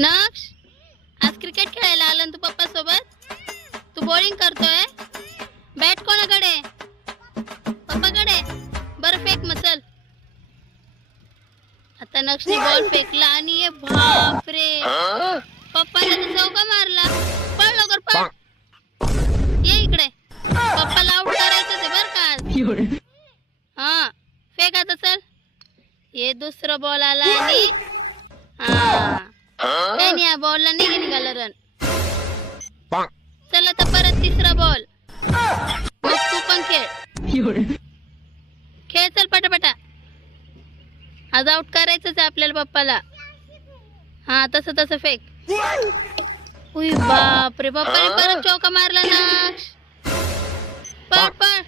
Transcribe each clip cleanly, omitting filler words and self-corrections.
नक्ष, आज क्रिकेट खेळायला आला ना तू पप्पा सोबत? तू बॉलिंग करतोय? बॅट कोणाकडे? पप्पाकडे? बरं फेक मग चल. आता नक्षने बॉल फेकला आणि ये बापरे, पप्पाने तर चौका मारला. पळ लवकर पळ, ये इकडे. पप्पाला आउट करायचं ते बर का आज. हा फेक आता चल. ये दुसरा बॉल आला आणि त्याने या बॉलला निघाला रन. चल आता परत तिसरा बॉल. मग तू पण खेळ चल पटापटा. आज आउट करायचंच आहे आपल्याला पप्पाला. हा तसं फेक. उई बापरे, पप्पाने परत चौका मारला ना. पळ पळ.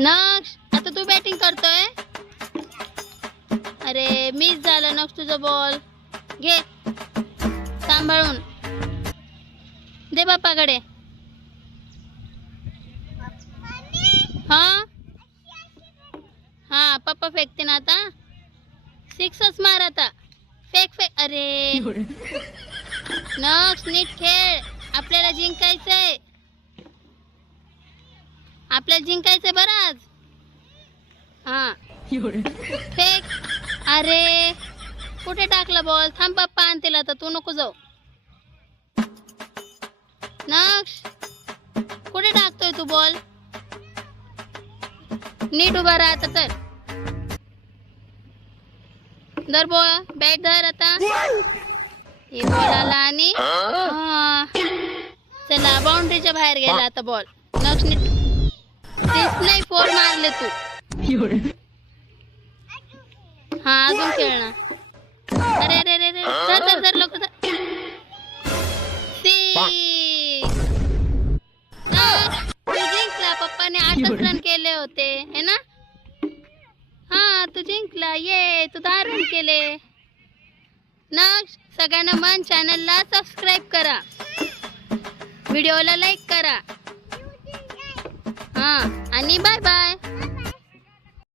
नक्ष, आता तू बॅटिंग करतोय? अरे मिस झालं नक्ष तुझा बॉल. घे सांभाळून, दे बाप्पाकडे. हा पप्पा फेकते ना आता. सिक्सच मार आता. फेक. अरे नक्ष नीट खेळ, आपल्याला जिंकायचंय. बरं आज. हा फेक. अरे कुठे टाकला बॉल? थांब पप्पा आणतील आता, तू नको जाऊ. नक्ष, कुठे टाकतोय तू बॉल? नीट उभा राहा आता. चल धर बॉल, बॅट धर आता. हे बॉल आला आणि चला बाउंड्रीच्या बाहेर गेला आता बॉल. नक्ष नीट. नाही, 4 मारले तू. हा अजून खेळ ना. अरे अरे अरे धर लोक. तू जिंकला. पप्पाने 8च रन केले होते है ना? हा तू जिंकला. ये तू 10 रन केले. नक्ष, सगळ्यांना मन चॅनलला सबस्क्राईब करा, व्हिडिओला लाईक करा. हा आणि बाय बाय.